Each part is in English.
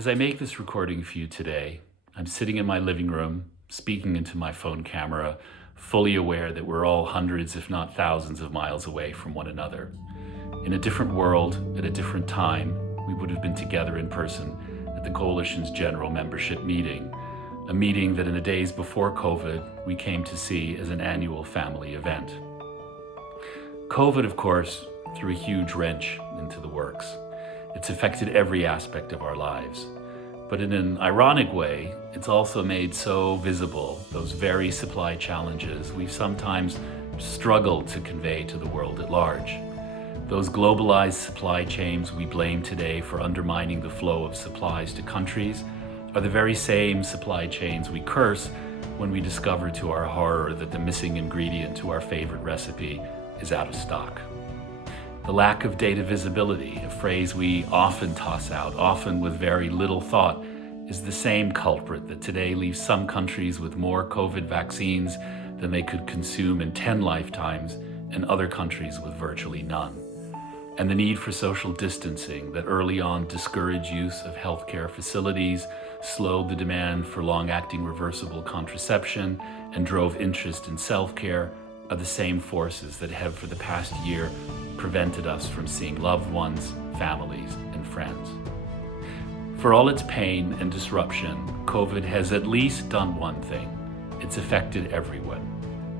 As I make this recording for you today, I'm sitting in my living room, speaking into my phone camera, fully aware that we're all hundreds, if not thousands of miles away from one another. In a different world, at a different time, we would have been together in person at the Coalition's General Membership Meeting, a meeting that in the days before COVID, we came to see as an annual family event. COVID, of course, threw a huge wrench into the works. It's affected every aspect of our lives. But in an ironic way, it's also made so visible those very supply challenges we've sometimes struggled to convey to the world at large. Those globalized supply chains we blame today for undermining the flow of supplies to countries are the very same supply chains we curse when we discover to our horror that the missing ingredient to our favorite recipe is out of stock. The lack of data visibility, a phrase we often toss out, often with very little thought, is the same culprit that today leaves some countries with more COVID vaccines than they could consume in 10 lifetimes and other countries with virtually none. And the need for social distancing that early on discouraged use of healthcare facilities, slowed the demand for long-acting reversible contraception, and drove interest in self-care are the same forces that have for the past year prevented us from seeing loved ones, families, and friends. For all its pain and disruption, COVID has at least done one thing. It's affected everyone.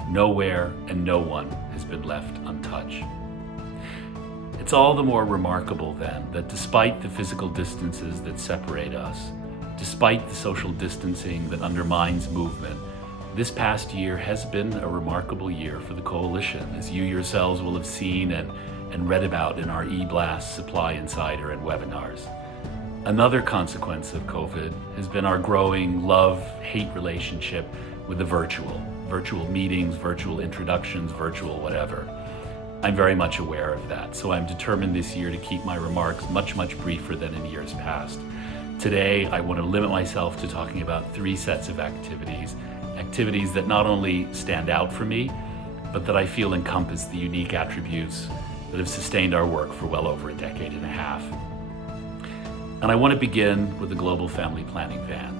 Nowhere and no one has been left untouched. It's all the more remarkable then that despite the physical distances that separate us, despite the social distancing that undermines movement, this past year has been a remarkable year for the Coalition, as you yourselves will have seen and read about in our e-blast, Supply Insider, and webinars. Another consequence of COVID has been our growing love-hate relationship with the virtual meetings, virtual introductions, virtual whatever. I'm very much aware of that, so I'm determined this year to keep my remarks much briefer than in years past. Today, I want to limit myself to talking about 3 sets of activities that not only stand out for me, but that I feel encompass the unique attributes that have sustained our work for well over a decade and a half. And I want to begin with the Global Family Planning Van,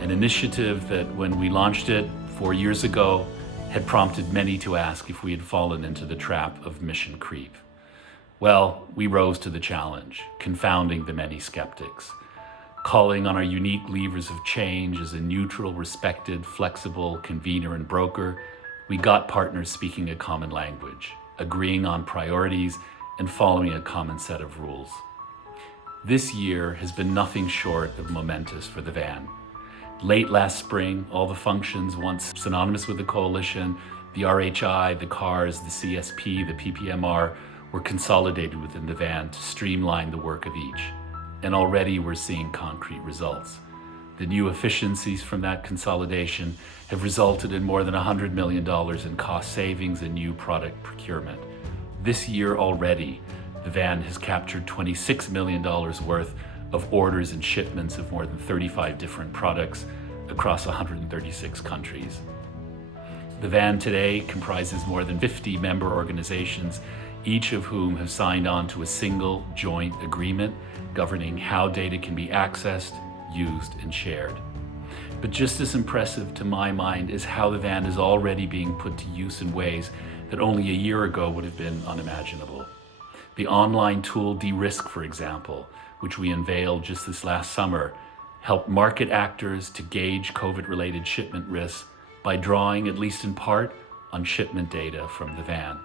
an initiative that when we launched it 4 years ago, had prompted many to ask if we had fallen into the trap of mission creep. Well, we rose to the challenge, confounding the many skeptics. Calling on our unique levers of change as a neutral, respected, flexible convener and broker, we got partners speaking a common language, agreeing on priorities, and following a common set of rules. This year has been nothing short of momentous for the van. Late last spring, all the functions once synonymous with the Coalition, the RHI, the CARS, the CSP, the PPMR, were consolidated within the van to streamline the work of each. And already we're seeing concrete results. The new efficiencies from that consolidation have resulted in more than $100 million in cost savings and new product procurement. This year already, the van has captured $26 million worth of orders and shipments of more than 35 different products across 136 countries. The van today comprises more than 50 member organizations, each of whom have signed on to a single joint agreement governing how data can be accessed, used, and shared. But just as impressive to my mind is how the van is already being put to use in ways that only a year ago would have been unimaginable. The online tool De-Risk, for example, which we unveiled just this last summer, helped market actors to gauge COVID-related shipment risks by drawing, at least in part, on shipment data from the van.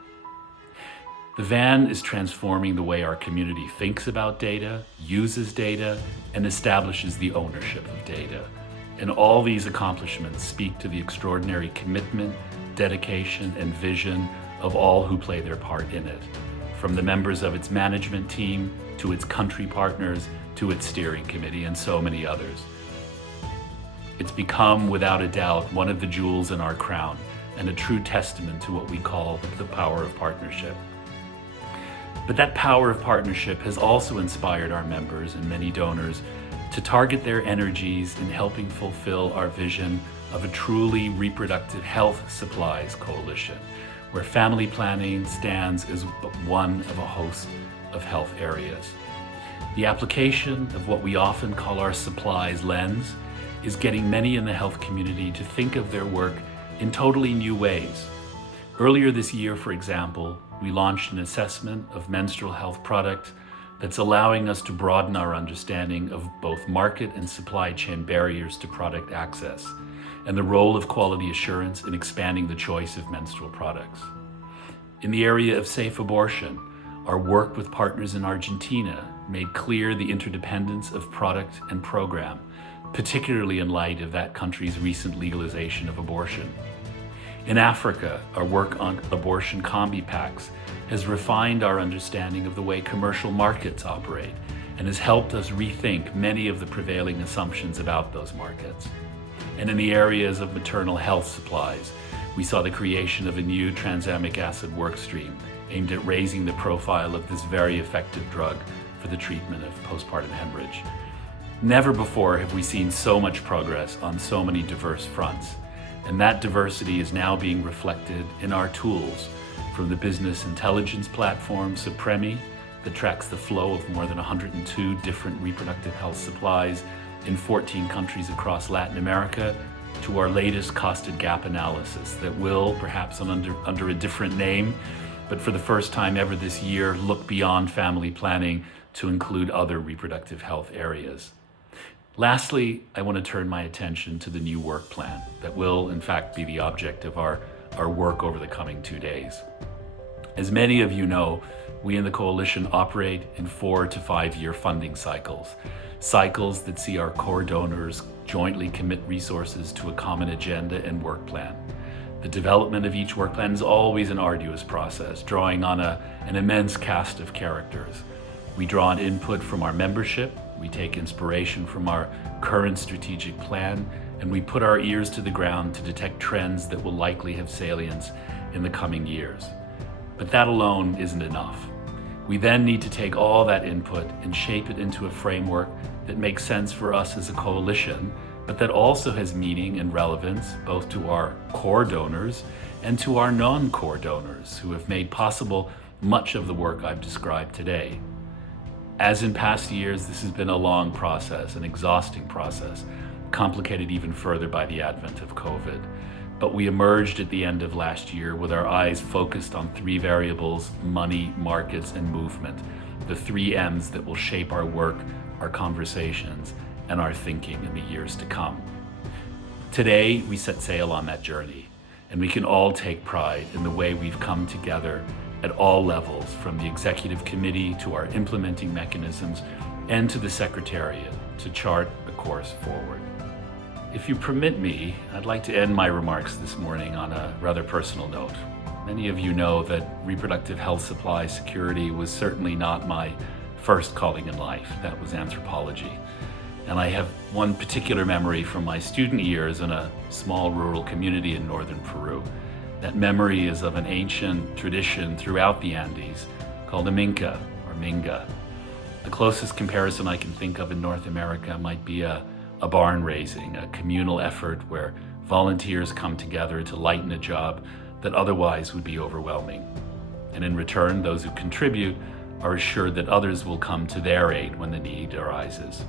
The van is transforming the way our community thinks about data, uses data, and establishes the ownership of data. And all these accomplishments speak to the extraordinary commitment, dedication, and vision of all who play their part in it, from the members of its management team, to its country partners, to its steering committee, and so many others. It's become, without a doubt, one of the jewels in our crown, and a true testament to what we call the power of partnership. But that power of partnership has also inspired our members and many donors to target their energies in helping fulfill our vision of a truly reproductive health supplies coalition, where family planning stands as one of a host of health areas. The application of what we often call our supplies lens is getting many in the health community to think of their work in totally new ways. Earlier this year, for example, we launched an assessment of menstrual health products that's allowing us to broaden our understanding of both market and supply chain barriers to product access, and the role of quality assurance in expanding the choice of menstrual products. In the area of safe abortion, our work with partners in Argentina made clear the interdependence of product and program, particularly in light of that country's recent legalization of abortion. In Africa, our work on abortion combi packs has refined our understanding of the way commercial markets operate and has helped us rethink many of the prevailing assumptions about those markets. And in the areas of maternal health supplies, we saw the creation of a new tranexamic acid workstream aimed at raising the profile of this very effective drug for the treatment of postpartum hemorrhage. Never before have we seen so much progress on so many diverse fronts, and that diversity is now being reflected in our tools, from the business intelligence platform Supremi that tracks the flow of more than 102 different reproductive health supplies in 14 countries across Latin America, to our latest costed gap analysis that will, perhaps under a different name, but for the first time ever this year, look beyond family planning to include other reproductive health areas. Lastly, I want to turn my attention to the new work plan that will, in fact, be the object of our work over the coming 2 days. As many of you know, we in the Coalition operate in 4 to 5 year funding cycles that see our core donors jointly commit resources to a common agenda and work plan. The development of each work plan is always an arduous process, drawing on an immense cast of characters. We draw on input from our membership, we take inspiration from our current strategic plan, and we put our ears to the ground to detect trends that will likely have salience in the coming years. But that alone isn't enough. We then need to take all that input and shape it into a framework that makes sense for us as a coalition, but that also has meaning and relevance both to our core donors and to our non-core donors who have made possible much of the work I've described today. As in past years, this has been a long process, an exhausting process, complicated even further by the advent of COVID. But we emerged at the end of last year with our eyes focused on 3 variables: money, markets, and movement, the 3 M's that will shape our work, our conversations, and our thinking in the years to come. Today, we set sail on that journey, and we can all take pride in the way we've come together at all levels, from the executive committee to our implementing mechanisms and to the secretariat, to chart a course forward. If you permit me, I'd like to end my remarks this morning on a rather personal note. Many of you know that reproductive health supply security was certainly not my first calling in life. That was anthropology. And I have one particular memory from my student years in a small rural community in northern Peru. That memory is of an ancient tradition throughout the Andes called a minca or minga. The closest comparison I can think of in North America might be a barn raising, a communal effort where volunteers come together to lighten a job that otherwise would be overwhelming. And in return, those who contribute are assured that others will come to their aid when the need arises.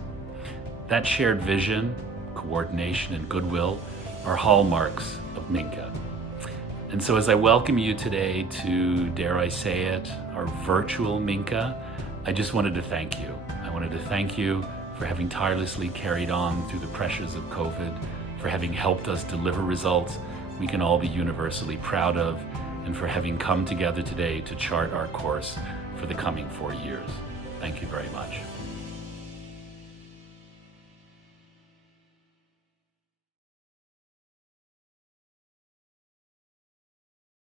That shared vision, coordination, and goodwill are hallmarks of minca. And so as I welcome you today to, dare I say it, our virtual minca, I just wanted to thank you. I wanted to thank you for having tirelessly carried on through the pressures of COVID, for having helped us deliver results we can all be universally proud of, and for having come together today to chart our course for the coming 4 years. Thank you very much.